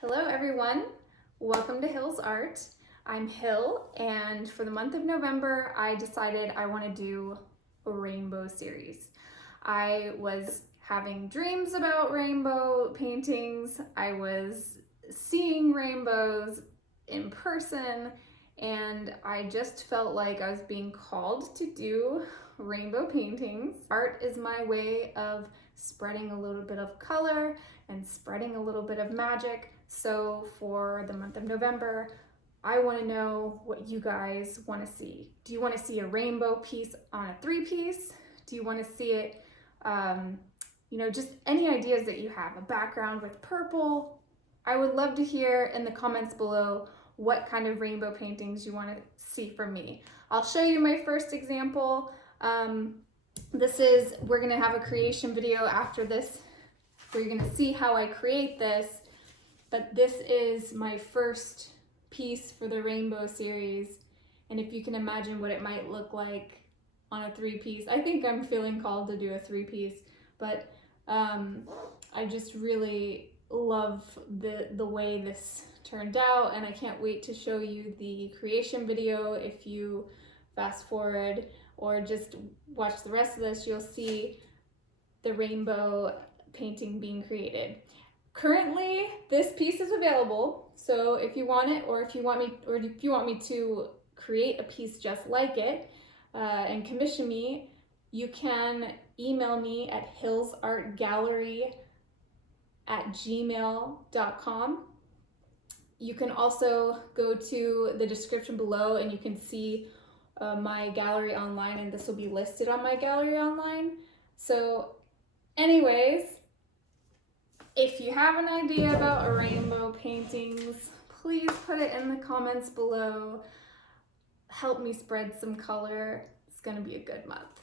Hello everyone, welcome to Hill's Art. I'm Hill, and for the month of November I decided I want to do a rainbow series. I was having dreams about rainbow paintings, I was seeing rainbows in person, and I just felt like I was being called to do rainbow paintings. Art is my way of spreading a little bit of color and spreading a little bit of magic. So for the month of November, I want to know what you guys want to see. Do you want to see a rainbow piece on a 3-piece? Do you want to see it, just any ideas that you have, a background with purple? I would love to hear in the comments below what kind of rainbow paintings you want to see from me. I'll show you my first example. We're going to have a creation video after this where you're going to see how I create this. But this is my first piece for the rainbow series. And if you can imagine what it might look like on a 3-piece, I think I'm feeling called to do a 3-piece, but I just really love the way this turned out, and I can't wait to show you the creation video. If you fast forward or just watch the rest of this, you'll see the rainbow painting being created. Currently, this piece is available, so if you want it, or if you want me to create a piece just like it and commission me, you can email me at hilsartgallery@gmail.com. You can also go to the description below and you can see my gallery online, and this will be listed on my gallery online. So anyways, if you have an idea about rainbow paintings, please put it in the comments below. Help me spread some color. It's gonna be a good month.